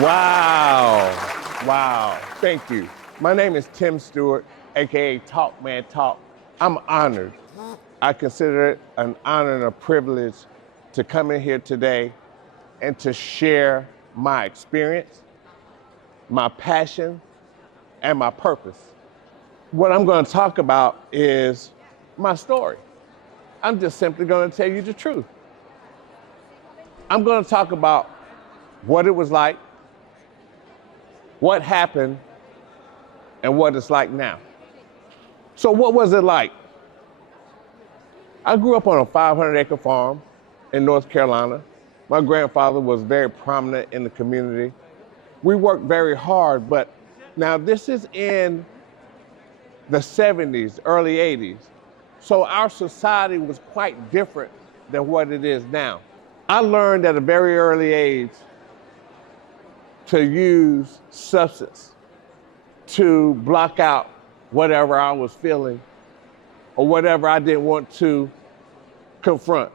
Wow. Wow. Thank you. My name is Tim Stewart, aka TalkManTalk. I'm honored. I consider it an honor and a privilege to come in here today and to share my experience, my passion, and my purpose. What I'm going to talk about is my story. I'm just simply going to tell you the truth. I'm going to talk about what it was like, what happened, and what it's like now. So what was it like? I grew up on a 500-acre farm in North Carolina. My grandfather was very prominent in the community. We worked very hard, but now this is in the 70s, early 80s. So our society was quite different than what it is now. I learned at a very early age to use substance to block out whatever I was feeling or whatever I didn't want to confront.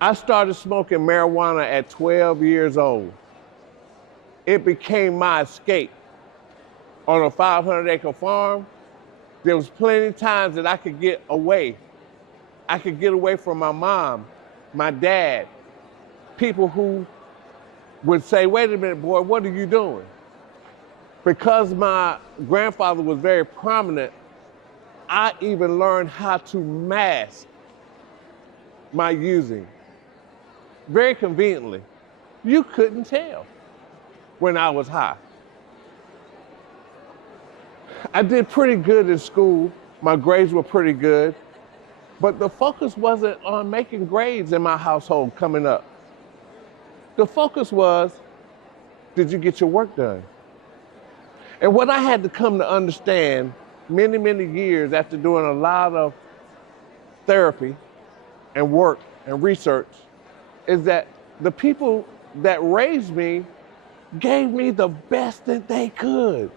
I started smoking marijuana at 12 years old. It became my escape. On a 500-acre farm, there was plenty of times that I could get away. I could get away from my mom, my dad, people who would say, wait a minute, boy, what are you doing? Because my grandfather was very prominent, I even learned how to mask my using. Very conveniently, you couldn't tell when I was high. I did pretty good in school. My grades were pretty good, but the focus wasn't on making grades in my household coming up. The focus was, did you get your work done? And what I had to come to understand many, many years after doing a lot of therapy and work and research is that the people that raised me gave me the best that they could.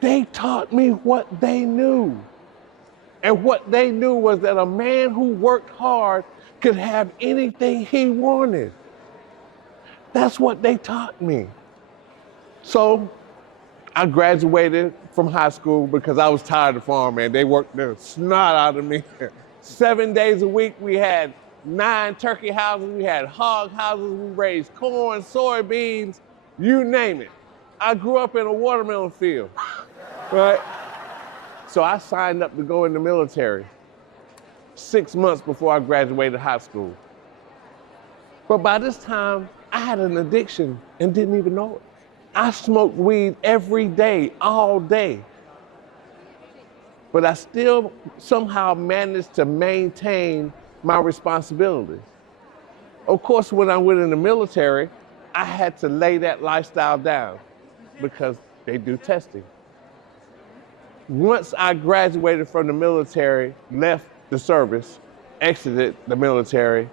They taught me what they knew. And what they knew was that a man who worked hard could have anything he wanted. That's what they taught me. So I graduated from high school because I was tired of the farm, man. They worked the snot out of me. 7 days a week, we had 9 turkey houses, we had hog houses, we raised corn, soybeans, you name it. I grew up in a watermelon field, right? So I signed up to go in the military 6 months before I graduated high school. But by this time, I had an addiction and didn't even know it. I smoked weed every day, all day. But I still somehow managed to maintain my responsibilities. Of course, when I went in the military, I had to lay that lifestyle down because they do testing. Once I graduated from the military, left the service, exited the military,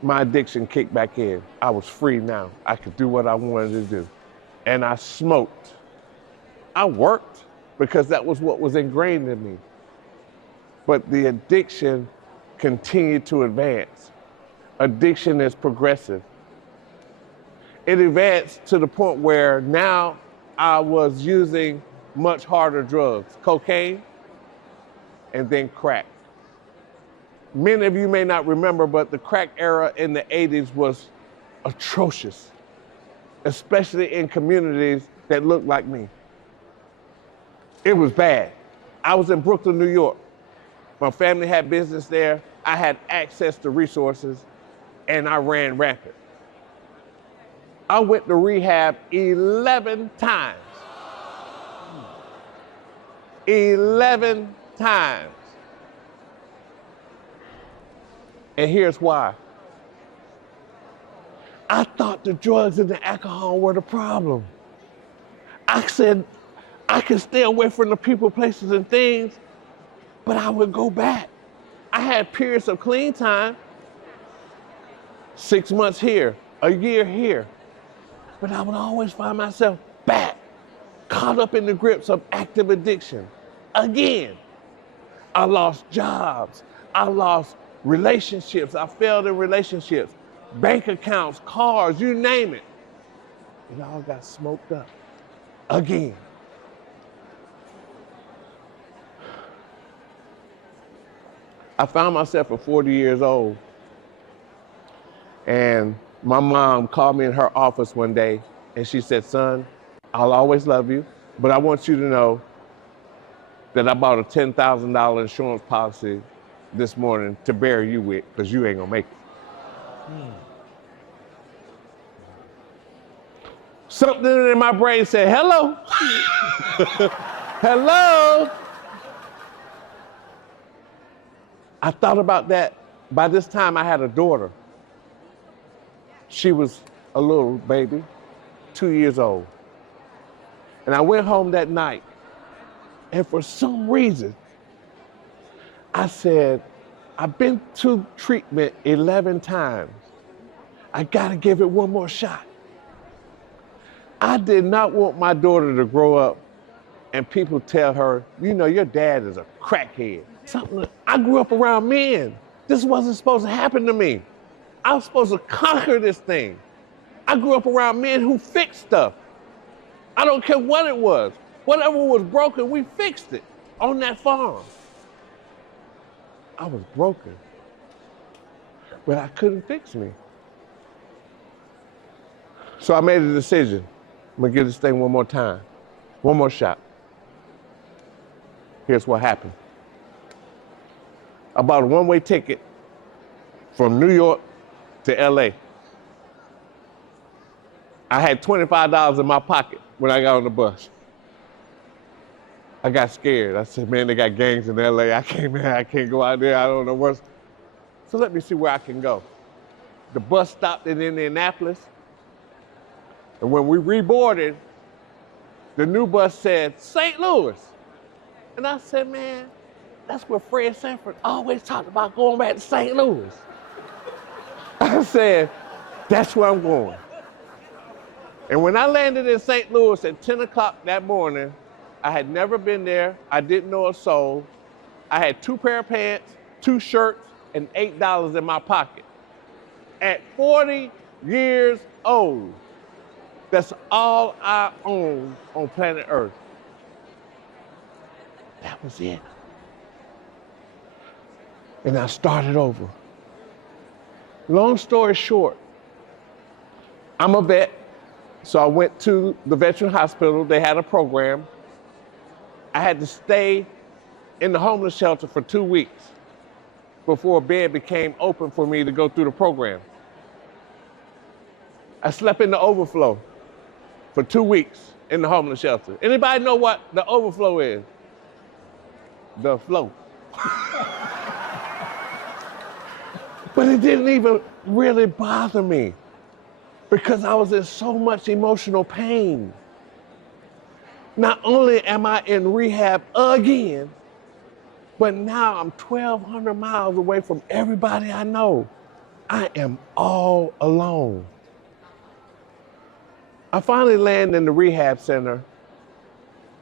my addiction kicked back in. I was free now. I could do what I wanted to do. And I smoked. I worked because that was what was ingrained in me. But the addiction continued to advance. Addiction is progressive. It advanced to the point where now I was using much harder drugs, cocaine and then crack. Many of you may not remember, but the crack era in the 80s was atrocious, especially in communities that looked like me. It was bad. I was in Brooklyn, New York. My family had business there. I had access to resources, and I ran rampant. I went to rehab 11 times. 11 times. And here's why. I thought the drugs and the alcohol were the problem. I said I could stay away from the people, places, and things, but I would go back. I had periods of clean time, 6 months here, a year here, but I would always find myself back, caught up in the grips of active addiction. Again, I lost jobs, I lost relationships, I failed in relationships. bank accounts, cars, you name it. It all got smoked up again. I found myself at 40 years old, and my mom called me in her office one day, and she said, son, I'll always love you, but I want you to know that I bought a $10,000 insurance policy this morning to bury you with, because you ain't gonna make it. Something in my brain said, hello. Hello. I thought about that. By this time, I had a daughter. She was a little baby, 2 years old. And I went home that night, and for some reason, I said, I've been to treatment 11 times. I gotta give it one more shot. I did not want my daughter to grow up and people tell her, you know, your dad is a crackhead. I grew up around men. This wasn't supposed to happen to me. I was supposed to conquer this thing. I grew up around men who fixed stuff. I don't care what it was. Whatever was broken, we fixed it on that farm. I was broken, but I couldn't fix me. So I made a decision. I'm gonna give this thing one more time, one more shot. Here's what happened. I bought a one-way ticket from New York to LA. I had $25 in my pocket when I got on the bus. I got scared. I said, man, they got gangs in LA. I can't go out there. I don't know what's. So let me see where I can go. The bus stopped in Indianapolis. And when we reboarded, the new bus said, St. Louis. And I said, man, that's where Fred Sanford always talked about going back to St. Louis. I said, that's where I'm going. And when I landed in St. Louis at 10 o'clock that morning, I had never been there. I didn't know a soul. I had 2 pair of pants, 2 shirts, and $8 in my pocket. At 40 years old, that's all I own on planet Earth. That was it. And I started over. Long story short, I'm a vet, so I went to the veteran hospital. They had a program. I had to stay in the homeless shelter for 2 weeks before a bed became open for me to go through the program. I slept in the overflow for 2 weeks in the homeless shelter. Anybody know what the overflow is? The flow. But it didn't even really bother me because I was in so much emotional pain. Not only am I in rehab again, but now I'm 1,200 miles away from everybody I know. I am all alone. I finally landed in the rehab center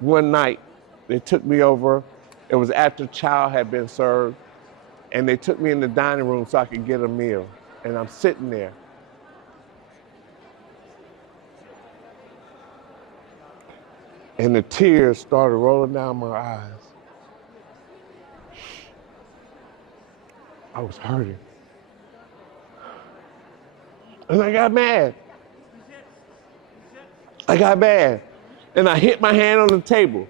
one night. They took me over. It was after chow had been served, and they took me in the dining room so I could get a meal. And I'm sitting there. And the tears started rolling down my eyes. I was hurting. And I got mad. I got mad. And I hit my hand on the table.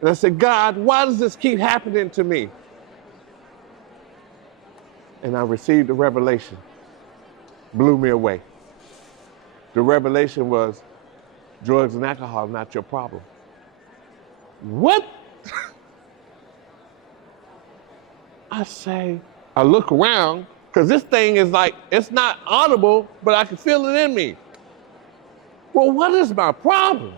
And I said, God, why does this keep happening to me? And I received a revelation. Blew me away. The revelation was, drugs and alcohol are not your problem. What? I look around, because this thing is like, it's not audible, but I can feel it in me. Well, what is my problem?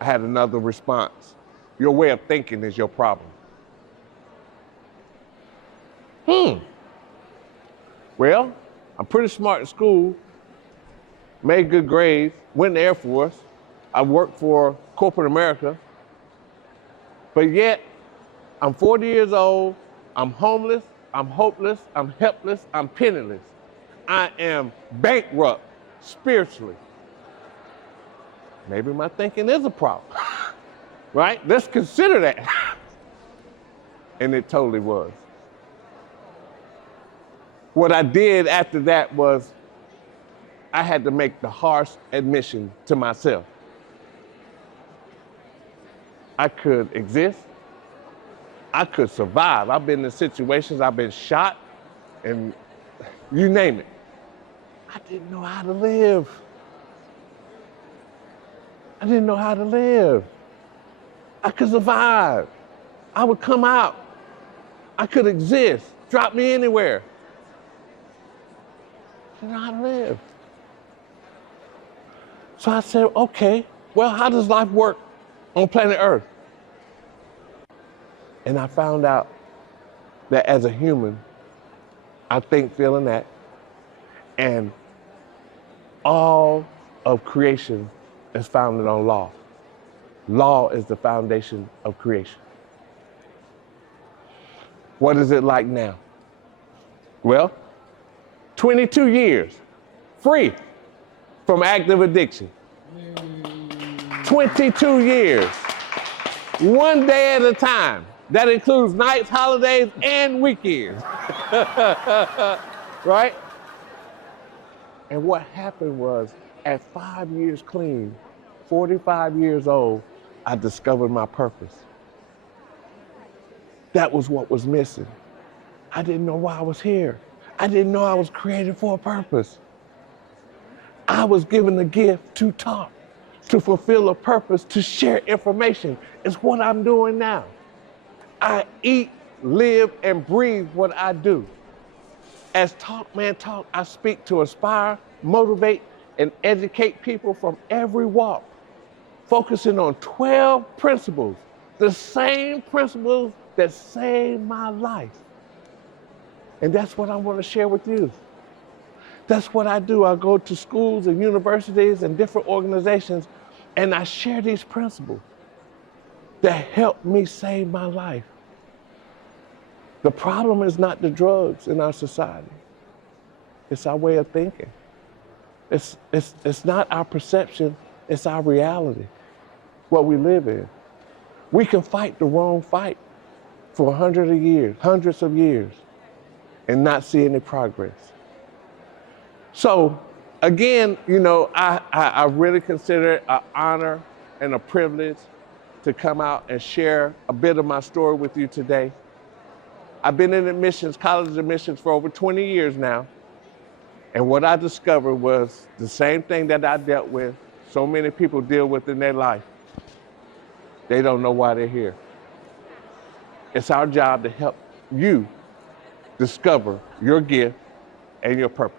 I had another response. Your way of thinking is your problem. Well, I'm pretty smart in school, made good grades, went in the Air Force. I worked for corporate America. But yet, I'm 40 years old, I'm homeless, I'm hopeless, I'm helpless, I'm penniless. I am bankrupt spiritually. Maybe my thinking is a problem, right? Let's consider that. And it totally was. What I did after that was I had to make the harsh admission to myself. I could exist. I could survive. I've been in situations, I've been shot, and you name it. I didn't know how to live. I didn't know how to live. I could survive. I would come out. I could exist. Drop me anywhere. I didn't know how to live. So I said, okay, well, how does life work on planet Earth? And I found out that as a human, I think, feel, and act, and all of creation is founded on law. Law is the foundation of creation. What is it like now? Well, 22 years, free from active addiction. 22 years, one day at a time. That includes nights, holidays, and weekends. Right? And what happened was, at 5 years clean, 45 years old, I discovered my purpose. That was what was missing. I didn't know why I was here. I didn't know I was created for a purpose. I was given the gift to talk, to fulfill a purpose, to share information. It's what I'm doing now. I eat, live, and breathe what I do. As TalkManTalk, I speak to inspire, motivate, and educate people from every walk, focusing on 12 principles, the same principles that saved my life. And that's what I want to share with you. That's what I do. I go to schools and universities and different organizations, and I share these principles that helped me save my life. The problem is not the drugs in our society. It's our way of thinking. It's not our perception, it's our reality, what we live in. We can fight the wrong fight for hundreds of years, and not see any progress. So again, you know, I really consider it an honor and a privilege to come out and share a bit of my story with you today. I've been in admissions, college admissions, for over 20 years now. And what I discovered was the same thing that I dealt with, so many people deal with in their life. They don't know why they're here. It's our job to help you discover your gift and your purpose.